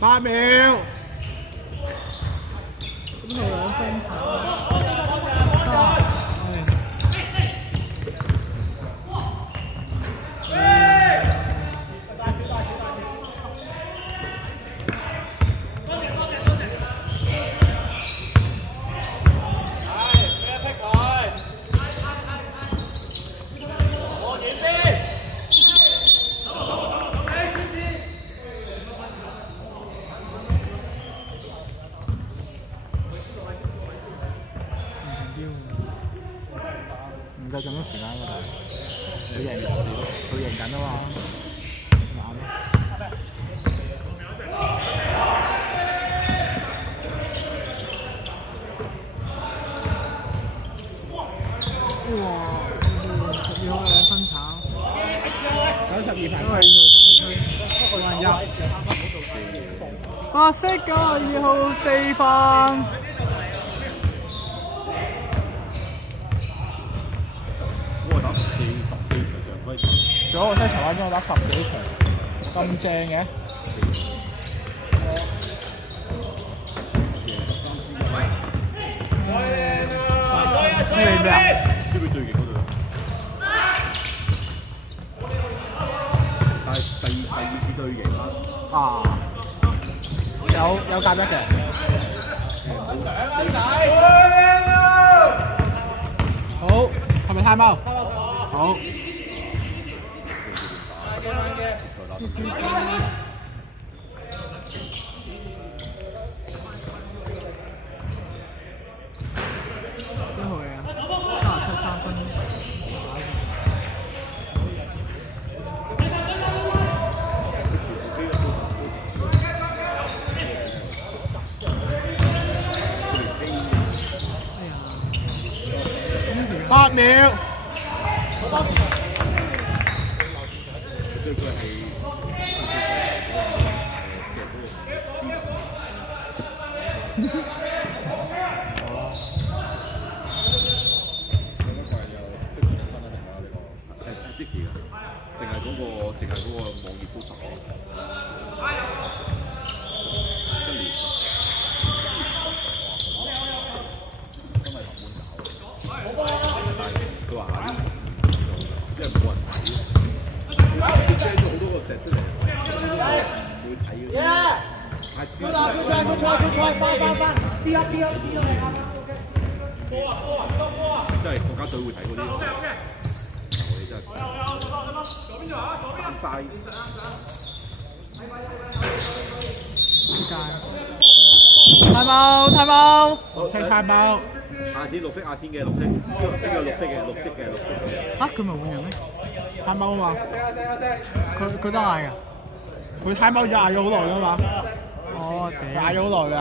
8秒。咁係兩分炒。唔夠咁多時間㗎，佢贏緊啊嘛，啱咯。哇！12號兩分炒92分，白色92號4分。仲有我聽陳偉忠打10幾場，咁正嘅。輸你咩啊？輸佢最勁嗰度。但係第二次最勁啦。啊！有夾一嘅。好，係咪time out？好。幾號嚟啊？37 3分。8秒。真係國家隊會睇嗰啲，我哋真係啱晒。太貓，綠色太貓。亞天綠色，亞天嘅綠色，呢個綠色嘅。嚇佢咪換人咩？太貓啊嘛，佢都嗌㗎。佢太貓嗌咗好耐㗎嘛。哦，嗌咗好耐㗎。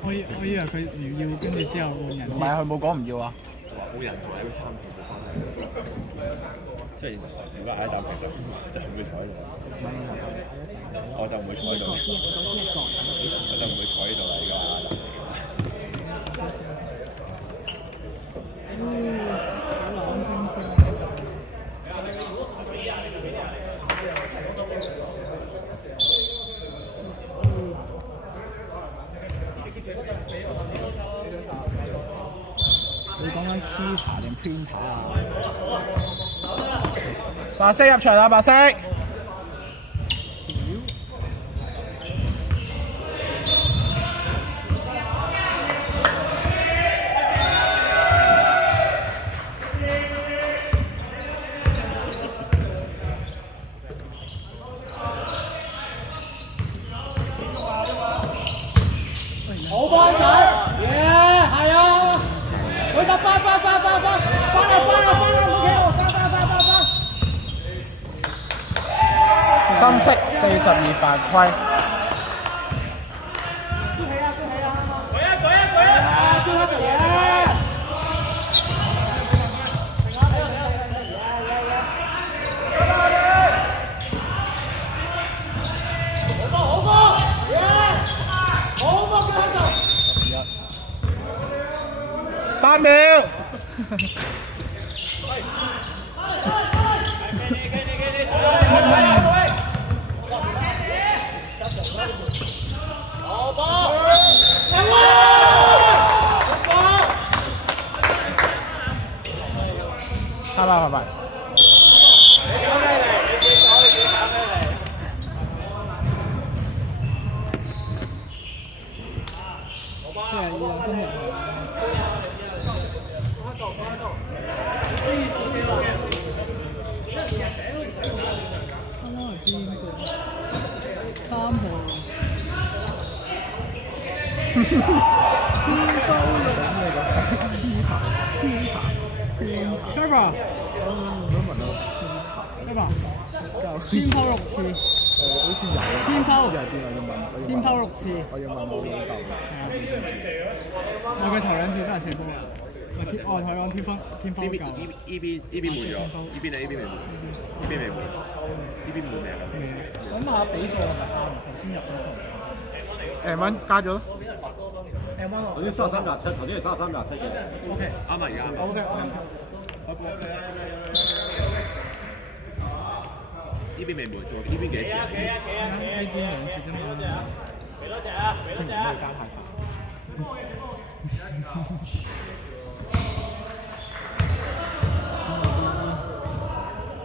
我以為佢唔要，跟住之後換人。唔係啊，佢冇講唔要啊。話好人同埋啲3條冇關係。即係如果嗌一啖皮就唔會坐喺度。我就唔會坐喺度。我就唔會坐喺度啦，而家。好冷清清。你講緊 Keeper 定 Printer 啊？白色入場啦，白色。好幫手，係啊！佢就翻啦深色42犯規。邊個？3號。天高龍你講 Trevor 天拋6次。好似有。天拋係邊啊？天拋6次。我要問我老豆啦。我嘅頭2次真係4波啦。我睇講天拋夠。呢邊換咗，呢邊未換，呢邊換咩啊？諗下比數係咪啱？頭先入咗球。M1加咗咯。M1頭先33:7，頭先係33:7嘅。OK。啱啊，而家啱。OK。呢邊未換咗，呢邊幾多錢？呢邊2次啫嘛。幾多隻啊？證明你加太快。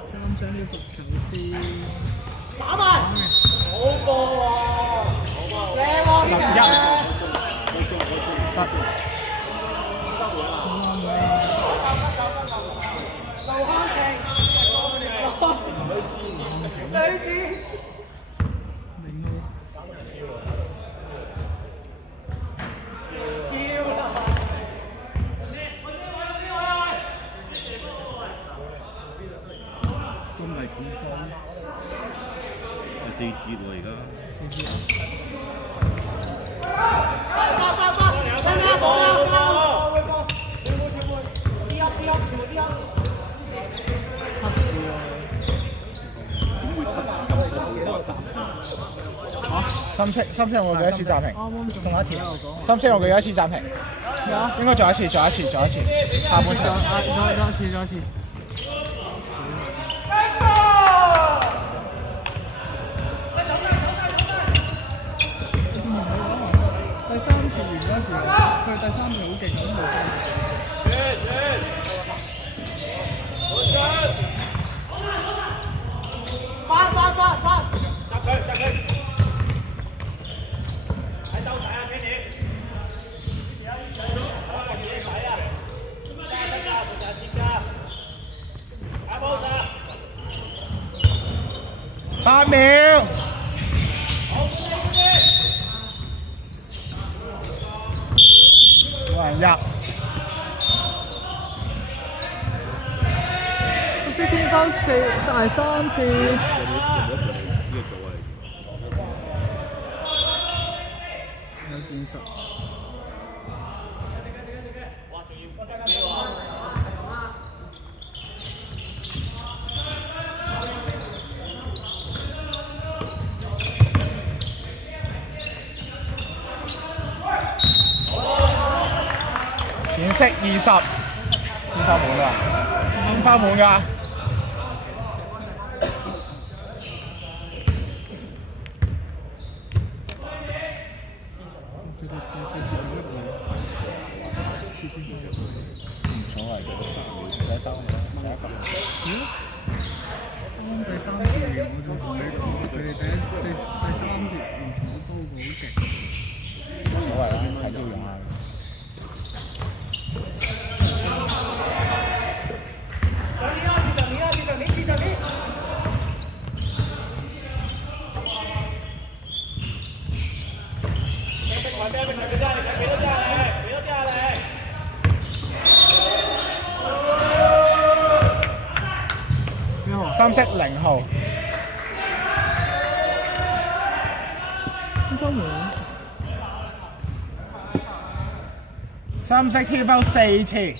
3張要復球先。打埋，好波喎，靚喎呢隻。得。劉康晴，女子。真係咁快。4字喎而家。三色我幾多次暫停？仲有一次。三色我幾多次暫停？應該仲有一次。下半場。再一次。第3次完嗰時，佢第3次好勁咁冇分。翻！執佢！喺兜底啊 ，Kenny！ 8秒。冇人入。先偏翻3次。有戰術。顯色20，天花滿㗎，天花滿㗎。第3節我仲同你講，佢哋第3節連傳波好勁。冇所謂啦，睇都用下。3色0號。3色天拋4次。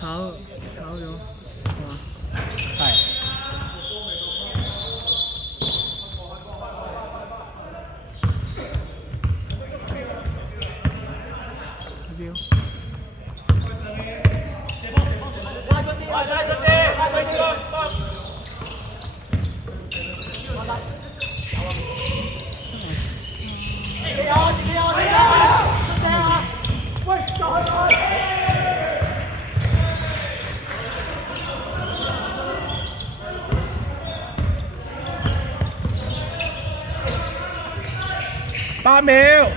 炒咗，係嘛？係。8秒。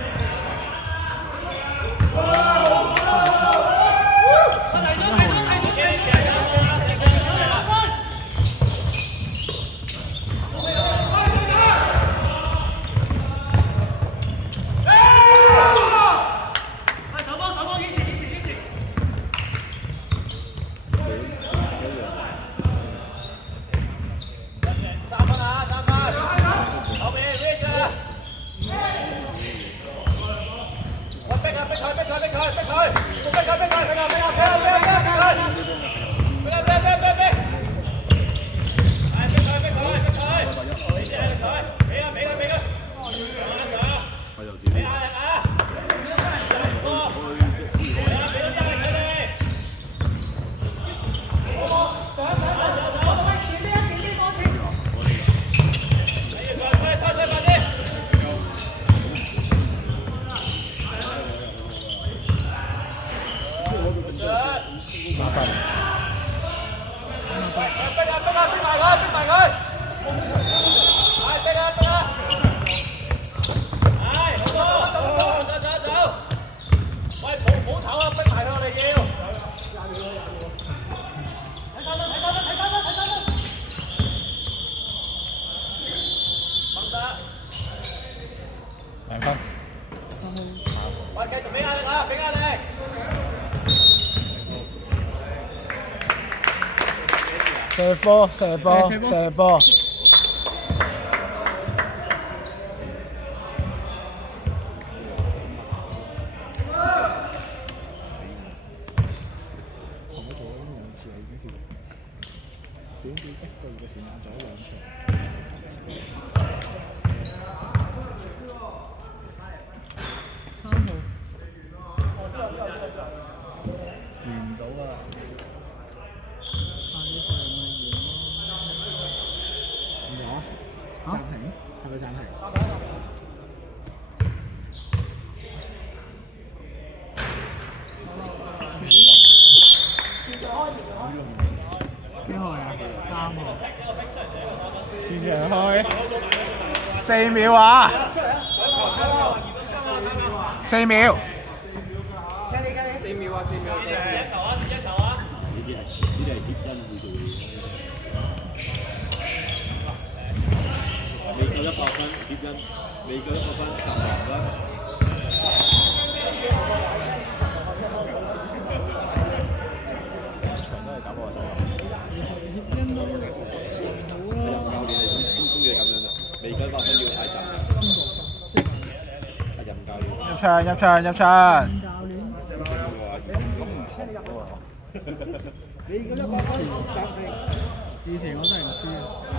射波，射波，射波。幾號啊？3號。轉場開4秒啊！4秒。4秒啊！4秒。試一球啊！試一球啊！呢啲係貼因去做嘢。未夠100分貼因，未夠100分暫停啦。入場！以前我真係唔知啊。